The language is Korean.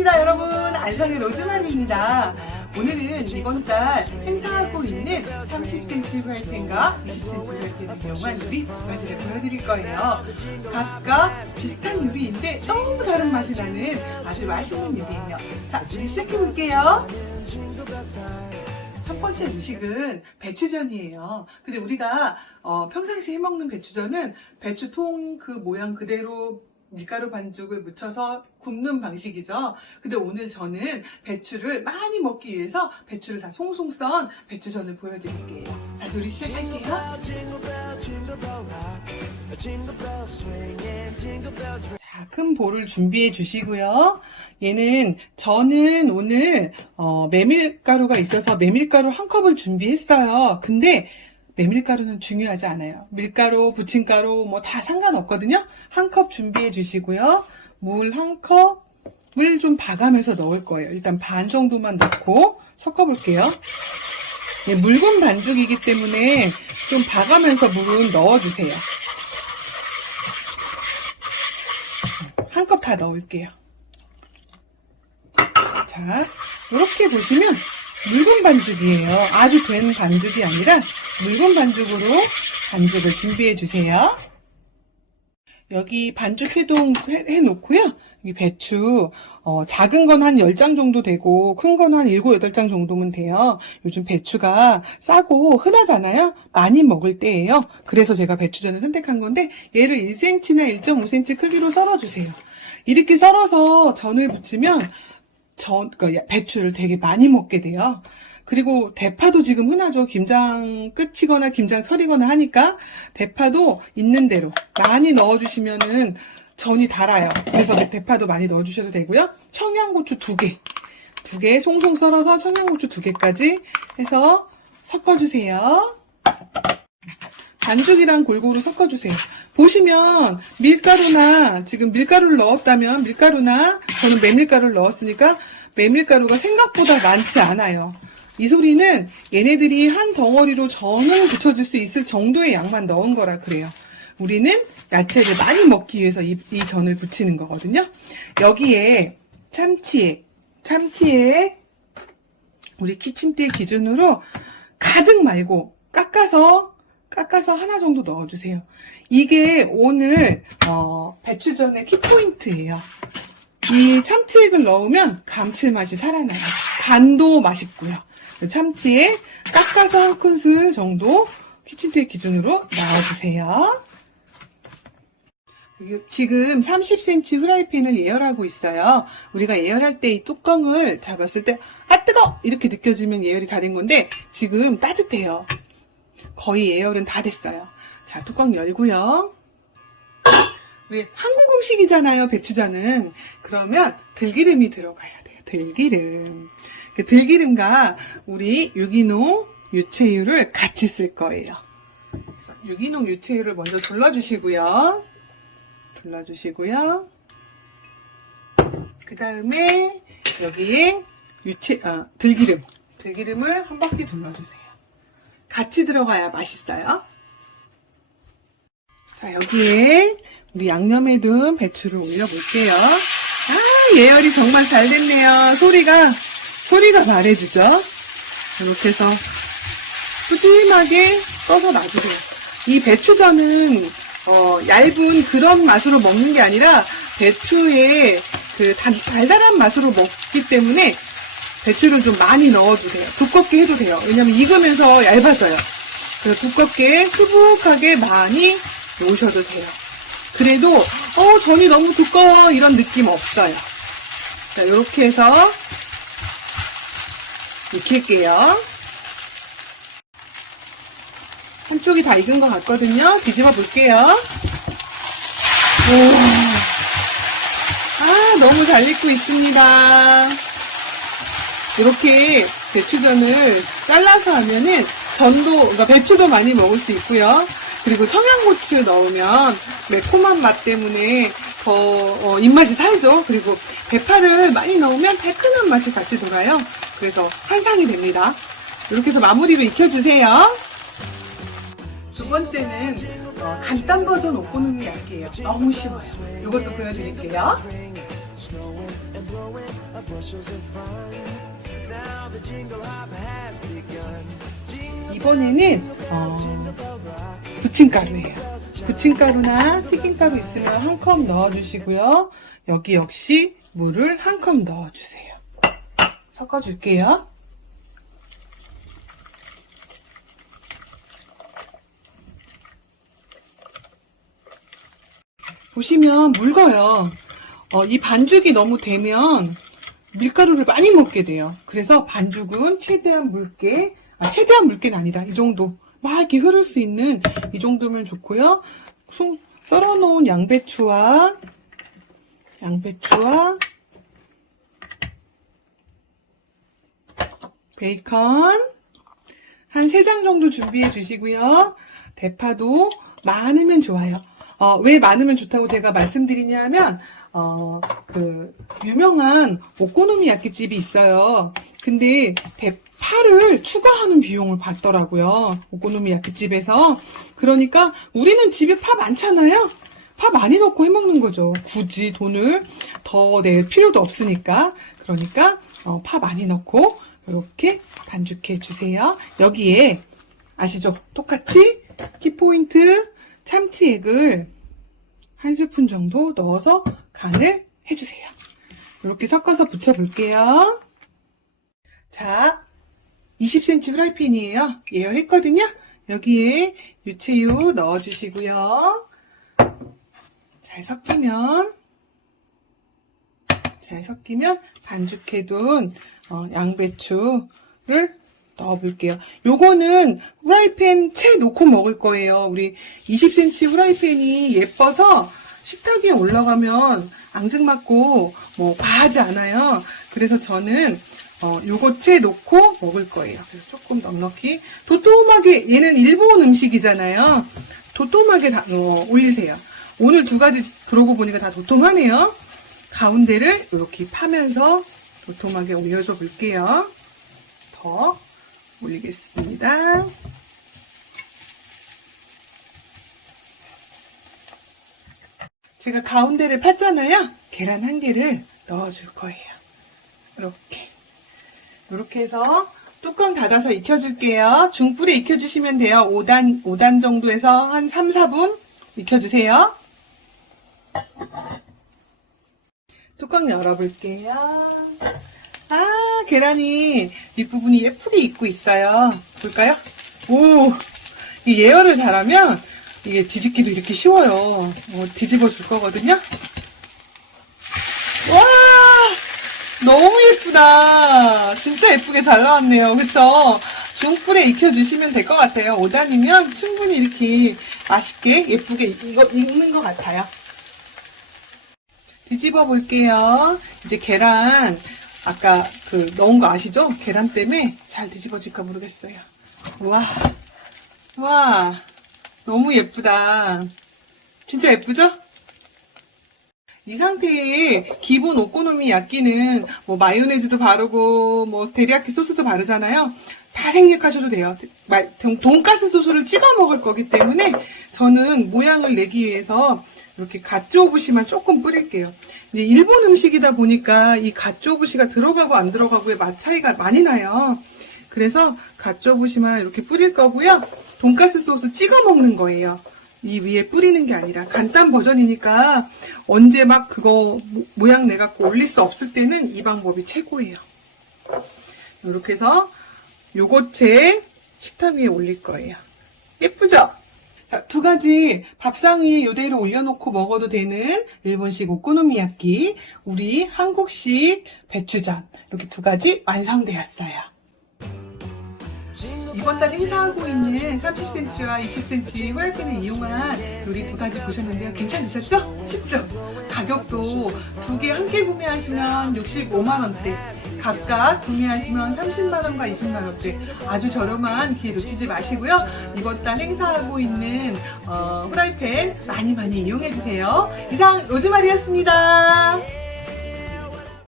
반갑습니다 여러분, 안성의 로즈마리입니다. 오늘은 이번 달 행사하고 있는 30cm 프라이팬과 20cm 프라이팬을 이용한 요리 두 가지를 보여드릴 거예요. 각각 비슷한 요리인데 너무 다른 맛이 나는 아주 맛있는 요리예요. 자, 우리 시작해볼게요. 첫 번째 음식은 배추전이에요. 근데 우리가 평상시에 해먹는 배추전은 배추통 그 모양 그대로 밀가루 반죽을 묻혀서 굽는 방식이죠. 근데 오늘 저는 배추를 많이 먹기 위해서 배추를 다 송송 썬 배추전을 보여드릴게요. 자, 요리 시작할게요. 자, 큰 볼을 준비해 주시고요. 저는 오늘 메밀가루가 있어서 메밀가루 한 컵을 준비했어요. 근데 메밀가루는 중요하지 않아요. 밀가루, 부침가루 뭐 다 상관없거든요. 한 컵 준비해 주시고요. 물 한 컵을 좀 봐가면서 넣을 거예요. 일단 반 정도만 넣고 섞어 볼게요. 예, 묽은 반죽이기 때문에 좀 봐가면서 물은 넣어주세요. 한 컵 다 넣을게요. 자, 이렇게 보시면 묽은 반죽이에요. 아주 된 반죽이 아니라 묽은 반죽으로 반죽을 준비해 주세요. 여기 반죽 해놓고요. 여기 배추 작은 건 한 10장 정도 되고 큰 건 한 7, 8장 정도면 돼요. 요즘 배추가 싸고 흔하잖아요. 많이 먹을 때예요. 그래서 제가 배추전을 선택한 건데 얘를 1cm나 1.5cm 크기로 썰어주세요. 이렇게 썰어서 전을 부치면 그러니까 배추를 되게 많이 먹게 돼요. 그리고 대파도 지금 흔하죠. 김장 끝이거나 김장 철이거나 하니까 대파도 있는 대로 많이 넣어주시면은 전이 달아요. 그래서 대파도 많이 넣어주셔도 되고요. 청양고추 2개 송송 썰어서 청양고추 2개까지 해서 섞어주세요. 반죽이랑 골고루 섞어주세요. 보시면 밀가루나 지금 밀가루를 넣었다면 밀가루나 저는 메밀가루를 넣었으니까 메밀가루가 생각보다 많지 않아요. 이 소리는 얘네들이 한 덩어리로 전을 부쳐줄 수 있을 정도의 양만 넣은 거라 그래요. 우리는 야채를 많이 먹기 위해서 이 전을 부치는 거거든요. 여기에 참치액 우리 키친대 기준으로 가득 말고 깎아서 하나 정도 넣어주세요. 이게 오늘 배추전의 키포인트예요. 이 참치액을 넣으면 감칠맛이 살아나요. 간도 맛있고요. 참치액 깎아서 한 큰술 정도 키친테이 기준으로 넣어주세요. 지금 30cm 프라이팬을 예열하고 있어요. 우리가 예열할 때 이 뚜껑을 잡았을 때 아 뜨거! 이렇게 느껴지면 예열이 다 된 건데 지금 따뜻해요. 거의 예열은 다 됐어요. 자, 뚜껑 열고요. 우리 한국 음식이잖아요, 배추전은. 그러면 들기름이 들어가야 돼요. 들기름. 들기름과 우리 유기농 유채유를 같이 쓸 거예요. 그래서 유기농 유채유를 먼저 둘러주시고요. 그 다음에 여기에 들기름을 한 바퀴 둘러주세요. 같이 들어가야 맛있어요. 자, 여기에 우리 양념해 둔 배추를 올려볼게요. 아, 예열이 정말 잘 됐네요. 소리가 말해주죠. 이렇게 해서 푸짐하게 떠서 놔주세요. 이 배추전은 얇은 그런 맛으로 먹는 게 아니라 배추의 그 달달한 맛으로 먹기 때문에 배추를 좀 많이 넣어주세요. 두껍게 해도 돼요. 왜냐면 익으면서 얇아져요. 그래서 두껍게 수북하게 많이 놓으셔도 돼요. 그래도 전이 너무 두꺼워 이런 느낌 없어요. 자, 이렇게 해서 익힐게요. 한쪽이 다 익은 것 같거든요. 뒤집어 볼게요. 너무 잘 익고 있습니다. 이렇게 배추전을 잘라서 하면은 그러니까 배추도 많이 먹을 수 있고요. 그리고 청양고추 넣으면 매콤한 맛 때문에 더 입맛이 살죠. 그리고 대파를 많이 넣으면 달큰한 맛이 같이 돌아요. 그래서 환상이 됩니다. 이렇게 해서 마무리로 익혀주세요. 두 번째는 간단 버전 오코노미야끼예요. 너무 쉬워요. 이것도 보여드릴게요. 이번에는 부침가루예요. 부침가루나 튀김가루 있으면 한 컵 넣어주시고요. 여기 역시 물을 한 컵 넣어주세요. 섞어줄게요. 보시면 묽어요. 이 반죽이 너무 되면 밀가루를 많이 먹게 돼요. 그래서 반죽은 최대한 묽게, 최대한 묽게는 아니다. 이 정도. 막 이렇게 흐를 수 있는 이 정도면 좋고요. 썰어놓은 양배추와 베이컨 한 3장 정도 준비해 주시고요. 대파도 많으면 좋아요. 왜 많으면 좋다고 제가 말씀드리냐면 유명한 오코노미야끼 집이 있어요. 근데 대파를 추가하는 비용을 받더라고요. 오코노미야끼 집에서. 그러니까 우리는 집에 파 많잖아요. 파 많이 넣고 해먹는 거죠. 굳이 돈을 더 낼 필요도 없으니까. 그러니까 파 많이 넣고 이렇게 반죽해 주세요. 여기에 아시죠? 똑같이 키포인트 참치액을 한 스푼 정도 넣어서 간을 해주세요. 이렇게 섞어서 부쳐볼게요. 자, 20cm 후라이팬이에요. 예열했거든요. 여기에 유채유 넣어주시고요. 잘 섞이면 반죽해둔 양배추를 넣어볼게요. 요거는 후라이팬 채 놓고 먹을 거예요. 우리 20cm 후라이팬이 예뻐서 식탁 위에 올라가면 앙증맞고 뭐 과하지 않아요. 그래서 저는 요거 채 놓고 먹을 거예요. 그래서 조금 넉넉히 도톰하게, 얘는 일본 음식이잖아요. 도톰하게 올리세요. 오늘 2가지 그러고 보니까 다 도톰하네요. 가운데를 이렇게 파면서 도톰하게 올려줘 볼게요. 더 올리겠습니다. 제가 가운데를 팠잖아요. 계란 1개를 넣어줄 거예요. 이렇게 해서 뚜껑 닫아서 익혀줄게요. 중불에 익혀주시면 돼요. 5단 정도에서 한 3, 4분 익혀주세요. 뚜껑 열어볼게요. 계란이 윗부분이 예쁘게 익고 있어요. 볼까요? 오, 이 예열을 잘하면 이게 뒤집기도 이렇게 쉬워요. 뒤집어 줄 거거든요. 와, 너무 예쁘다. 진짜 예쁘게 잘 나왔네요. 그쵸? 중불에 익혀주시면 될 것 같아요. 5단이면 충분히 이렇게 맛있게 예쁘게 익는 것 같아요. 뒤집어 볼게요. 이제 계란 아까 넣은 거 아시죠? 계란 때문에 잘 뒤집어질까 모르겠어요. 와, 너무 예쁘다. 진짜 예쁘죠? 이 상태에 기본 오코노미야끼는 뭐 마요네즈도 바르고 뭐 데리야끼 소스도 바르잖아요. 다 생략하셔도 돼요. 돈가스 소스를 찍어 먹을 거기 때문에 저는 모양을 내기 위해서 이렇게 갓조부시만 조금 뿌릴게요. 이제 일본 음식이다 보니까 이 갓조부시가 들어가고 안 들어가고의 맛 차이가 많이 나요. 그래서 갓조부시만 이렇게 뿌릴 거고요. 돈가스 소스 찍어 먹는 거예요. 이 위에 뿌리는 게 아니라 간단 버전이니까 언제 막 그거 모양 내갖고 올릴 수 없을 때는 이 방법이 최고예요. 이렇게 해서 요거채 식탁 위에 올릴 거예요. 예쁘죠? 자, 2가지 밥상 위에 이대로 올려놓고 먹어도 되는 일본식 오코노미야끼, 우리 한국식 배추전, 이렇게 2가지 완성되었어요. 이번 달 행사하고 있는 30cm와 20cm 후라이팬을 이용한 요리 2가지 보셨는데요. 괜찮으셨죠? 쉽죠? 가격도 2개 함께 구매하시면 65만원대, 각각 구매하시면 30만원과 20만원대, 아주 저렴한 기회 놓치지 마시고요. 이번 달 행사하고 있는 후라이팬 많이 이용해주세요. 이상 로즈마리였습니다.